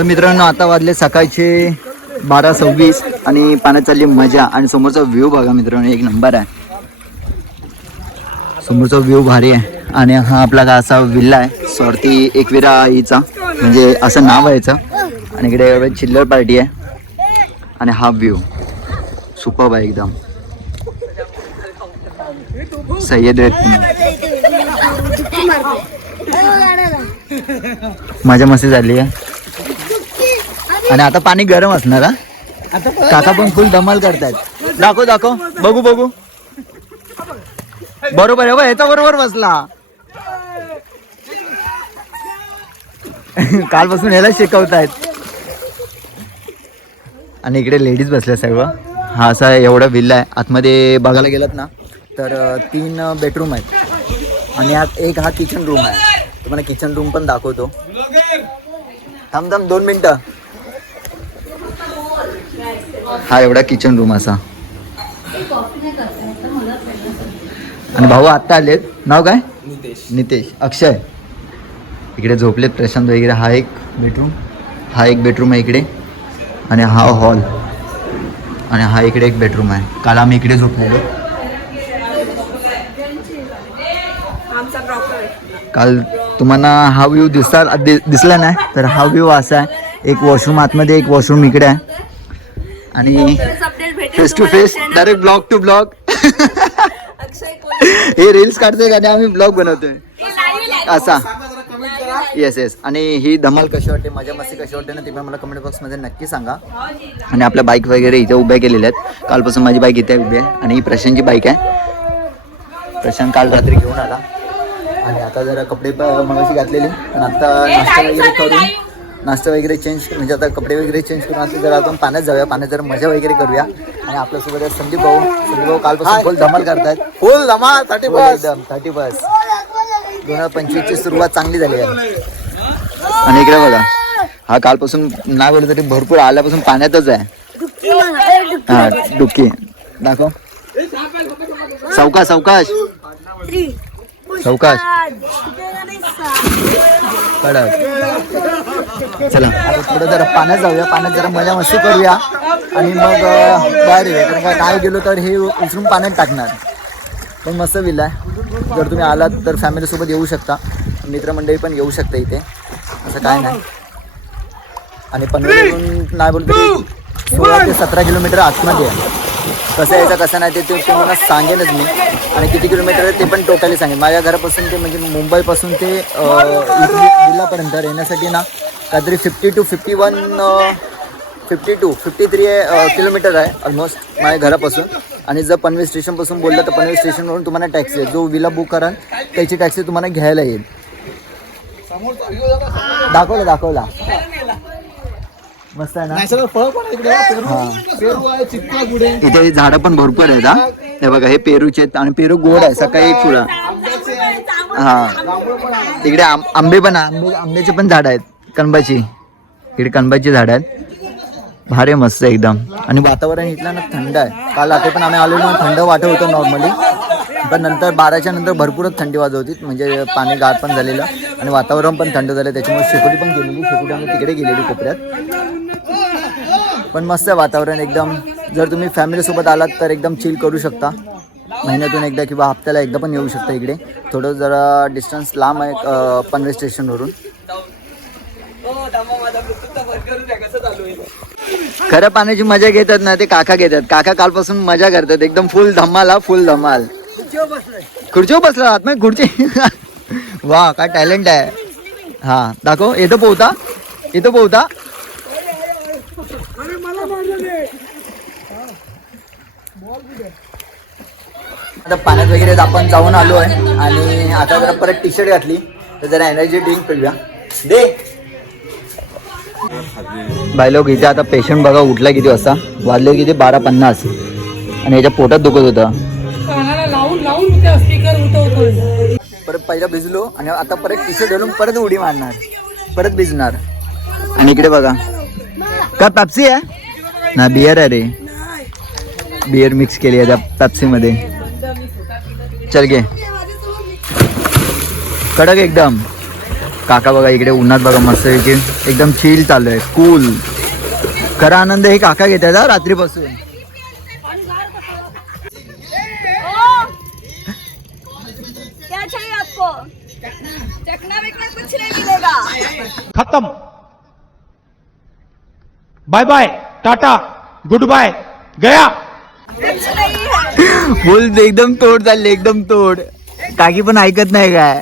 तर मित्रांनो आता वाजले सकाळचे बारा सव्वीस आणि पाण्यात चालली मजा आणि समोरचा व्ह्यू बघा मित्रांनो एक नंबर आहे. समोरचा व्ह्यू भारी आहे आणि हा आपला का असा विल्ला आहे स्वार्थी एकविरा हिचा म्हणजे असं नाव आहे याचं. आणि इकडे एवढं चिल्लर पार्टी आहे. आणि हा व्ह्यू सुपर आहे एकदम. सय्यद मजा मस्ती झाली आहे. आणि आता पाणी गरम असणार हा? काका पण फुल धमाल करतायत. दाखव दाखव. बघू बघू. बरोबर आहे बा, याचा बरोबर बसला. कालपासून याला शिकवतायत. आणि इकडे लेडीज बसल्या सर्व हा असा एवढा विल्ला आहे. आतमध्ये बघायला गेलात ना तर अं, तीन बेडरूम आहेत. आणि आत एक हा किचन रूम आहे. तुम्हाला किचन रूम पण दाखवतो. थांब थांब दोन मिनटं. हा एवढा किचन रूम असा. आणि भाऊ आत्ता आलेत. नाव काय? नितेश. अक्षय. इकडे झोपलेत प्रशांत वगैरे. हा एक बेडरूम हा एक बेडरूम आहे इकडे. आणि हा हॉल आणि हा इकडे एक बेडरूम आहे. काल आम्ही इकडे झोपलेलो. काल तुम्हाला हा व्ह्यू दिसता दि- दिसला नाही तर हा व्ह्यू असा आहे. एक वॉशरूम आतमध्ये एक वॉशरूम इकडे आहे. आणि face to face direct blog to blog हे रील्स काढतोय आणि आम्ही ब्लॉग बनवतोय. असा. येस येस आणि ही धमाल कशी वाटते? मजा मस्ती कशी वाटते? ना ती पण मला कमेंट बॉक्समध्ये नक्की सांगा. आणि आपल्या बाईक वगैरे इथे उभ्या केलेल्या आहेत. कालपासून माझी बाईक इथे उभी आहे. आणि ही प्रशांतची बाईक आहे. प्रशांत काल रात्री घेऊन आला. आणि आता जरा कपडे मगाशी घातलेले. पण आता नाश्ता वगैरे करून नाश्ता वगैरे चेंज म्हणजे आता कपडे वगैरे चेंज करून आता जरा आपण पाण्यात जाऊया. पाण्यात जरा मजा वगैरे करूया. आणि आपल्यासोबत संदीप भाऊ. संदीप भाऊ कालपासून फुल धमाल करतायत. फुल धमाल थर्टी एकदम थर्टी बस दोन हजार पंचवीसची सुरुवात चांगली झाली आहे. आणि इकडे बघा हा कालपासून नाही बोललं तरी भरपूर आल्यापासून पाण्यातच आहे. हा डुक्की दाखव. सावकाश सावकाश. सावकाश. कडक. चला आता थोडं जरा पाण्यात जाऊया. पाण्यात जरा मजा मस्ती करूया. आणि मग बाहेर येऊया. कारण का काय गेलो तर हे उचलून पाण्यात टाकणार. पण मस्त विला आहे. जर तुम्ही आलात तर फॅमिलीसोबत येऊ शकता. मित्रमंडळी पण येऊ शकता इथे. असं काय नाही. आणि पनवेलवरून नाही बोलतो सोळा ते सतरा किलोमीटर आतमध्ये आहे. कसं यायचं कसं नाही ते तुम्हाला सांगेनच मी. आणि किती किलोमीटर आहे ते पण टोटली सांगेन माझ्या घरापासून ते म्हणजे मुंबईपासून ते अं, जिल्हापर्यंत येण्यासाठी ना काहीतरी fifty two fifty one fifty two fifty three kilometre आहे ऑलमोस्ट माझ्या घरापासून. आणि जर पनवेल स्टेशनपासून बोललं तर पनवेल स्टेशनवरून तुम्हाला टॅक्सी आहे. जो विला बुक कराल त्याची टॅक्सी तुम्हाला घ्यायला येईल. दाखवला दाखवला. मस्त आहे ना? नॅशनल फळ पण आहे इकडे. पेरू पेरू आहे चिक्कू गुडे. इथे झाडं पण भरपूर आहेत हा. हे बघा हे पेरूचे आहेत आणि पेरू गोड आहे सकाळी एक फुलं. हा. तिकडे आं- आंबे पण आहे. आंबे आंब्याचे पण झाड आहेत कणबाची. इकडे कणबाची झाड आहेत. भारी आहे मस्त एकदम. आणि वातावरण इथलं ना थंड आहे. काल रात्री पण आम्ही आलेलो ना थंड वाटत होतं नॉर्मली पण नंतर बाराच्या नंतर भरपूरच थंडी वाजवती म्हणजे पाणी गार पण झालेलं. आणि वातावरण पण थंड झालं त्याच्यामुळे शेकोटी पण गेलेली शेकोटी आम्ही तिकडे गेलेली कोपऱ्यात. पण मस्त आहे वातावरण एकदम. जर तुम्ही फॅमिलीसोबत आलात तर एकदम चिल करू शकता. महिन्यातून एकदा किंवा हप्त्याला एकदा पण येऊ शकता इकडे. थोडं जरा डिस्टन्स लांब आहे पनवेल स्टेशनवरून खरं पाण्याची मजा घेतात ना ते काका घेतात. काका कालपासून मजा करतात. एकदम फुल धमाल हा फुल धमाल. खुर्चीवर बसला आहात मग? खुर्ची. वा काय टॅलेंट आहे. हा दाखव. येतो पोहता. येतो पोहता. आता पाण्यात वगैरे आपण जाऊन आलो आहे आणि आता जरा परत टी शर्ट घातली. तर जरा एनर्जी ड्रिंक पिऊया. दे. बाय लोक इथे आता पेशंट बघा उठला किती वाजता. वाजले किती? बारा पन्नास. आणि याच्या पोटात दुखत होतं. परत पहिला भिजलो आणि आता परत टी शर्ट घालून परत उडी मारणार. परत भिजणार. आणि इकडे बघा. का पेप्सी आहे? ना बियर आहे रे. बियर मिक्स केली आहे त्या तापसीमध्ये चल घे. कडक एकदम. काका बघा इकडे उन्हात बघा मस्त एकदम चिल चालू आहे. कूल खरा आनंद हे काका घेत आहेत रात्रीपासून. खतम. Bye bye tata good bye गया. फुल एकदम तोड चालले एकदम तोड. काकी पण ऐकत नाही काय?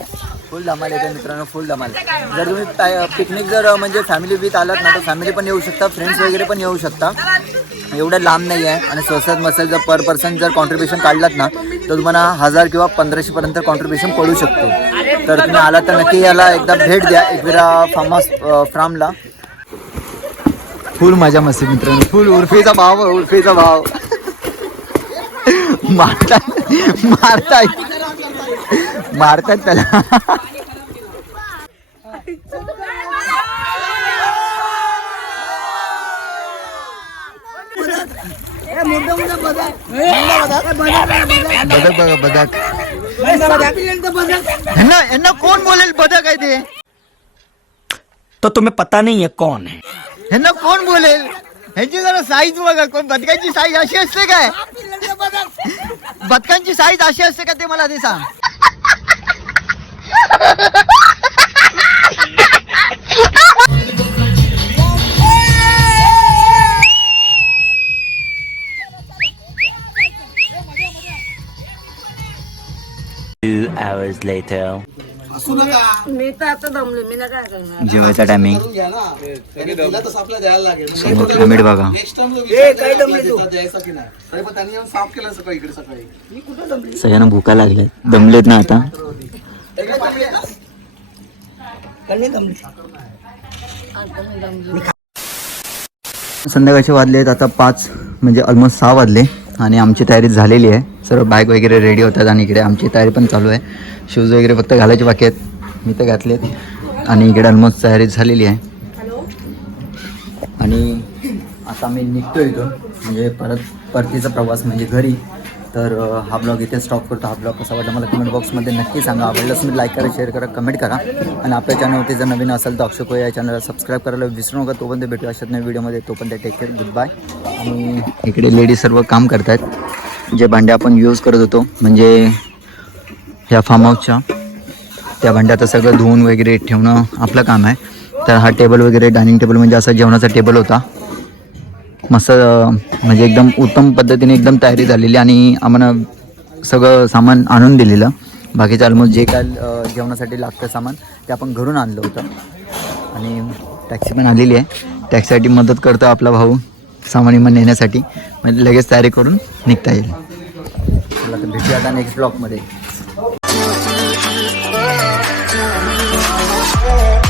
फुल धमाल येते मित्रांनो फुल धमाल. जर तुम्ही पिकनिक जर म्हणजे फॅमिली विथ आलात ना तर फॅमिली पण येऊ शकता फ्रेंड्स वगैरे पण येऊ शकता. एवढं लांब नाही आहे आणि स्वस्तात मस्त जर पर पर्सन जर कॉन्ट्रीब्युशन काढलात ना तर तुम्हाला हजार किंवा पंधराशे पर्यंत कॉन्ट्रीब्युशन पडू शकतो. तर तुम्ही आलात तर नक्की याला एकदा भेट द्या एकविरा फार्म हाऊस फ्रामला फुल मजा मस्ती मित्रांनो फुल उर्फीचा भाव उर्फीचा भाव. मारतात मारतात मारतात त्याला बदक बघा बदक यांना यांना कोण बोलेल बदक आहे ते तो तुम्हें पता नहीं है कौन है। यांना कोण बोलेल ह्यांची जरा साईज बघा कोण बदकांची साईज अशी असते काय बदकांची साईज अशी असते का ते मला ते सांग Two hours later. असू नका. मी तर आता दमलो. मी ना काय करणार. जेवायचा टायमिंग करून घ्या ना. त्यांनी दिला तसं आपल्याला द्यायला लागेल. पिरामिड बघा नेक्स्ट टाइम जो विचार देतात द्यायचा की नाही? तरी पण त्यांनी येऊन साफ केलं सकाळी इकडे सकाळी सगळ्यांना भूका लागल्या दमलेत ना आता. संध्याकाळचे वाजले आहेत आता पाच म्हणजे ऑलमोस्ट सहा वाजले आणि आमची तयारी झालेली आहे. सर्व बॅग वगैरे रेडी होतात आणि इकडे आमची तयारी पण चालू आहे. शूज वगैरे फक्त घालायचे बाकी आहेत. मी तर घातलेत. आणि इकडे ऑलमोस्ट तयारी झालेली आहे. आणि आता मी निघतो इथून. म्हणजे परत परतीचा प्रवास म्हणजे घरी. तर हा ब्लॉग इथे स्टॉप करतो. हा ब्लॉग कसा वाटला मला कमेंट बॉक्समध्ये नक्की सांगा. आवडल्यास मी लाईक करा शेअर करा कमेंट करा. आणि आपल्या चॅनलवरती जर नवीन असेल तर अक्षय को या चॅनलला सबस्क्राईब करायला विसरू नका. तोपर्यंत भेटू अशात नाही व्हिडिओमध्ये तोपर्यंत टेक केअर गुड बाय आणि इकडे लेडीज सर्व काम करत आहेत जे भांडे आपण यूज करत होतो. म्हणजे ह्या फार्म हाऊसच्या त्या भांड्यात सगळं धुवून वगैरे ठेवणं आपलं काम आहे. तर हा टेबल वगैरे डायनिंग टेबल म्हणजे असा जेवणाचा टेबल होता. मस्त म्हणजे एकदम उत्तम पद्धतीने एकदम तयारी झालेली आणि आम्हाला सगळं सामान आणून दिलेलं. बाकीचं ऑलमोस्ट जे काय जेवणासाठी लागतं सामान ते आपण घरून आणलं होतं. आणि टॅक्सी पण आलेली आहे. टॅक्सीसाठी मदत करतो आपला भाऊ सामान इमान नेण्यासाठी. म्हणजे लगेच तयारी करून निघता येईल. चला तर भेटूया आता नेक्स्ट ब्लॉकमध्ये do me.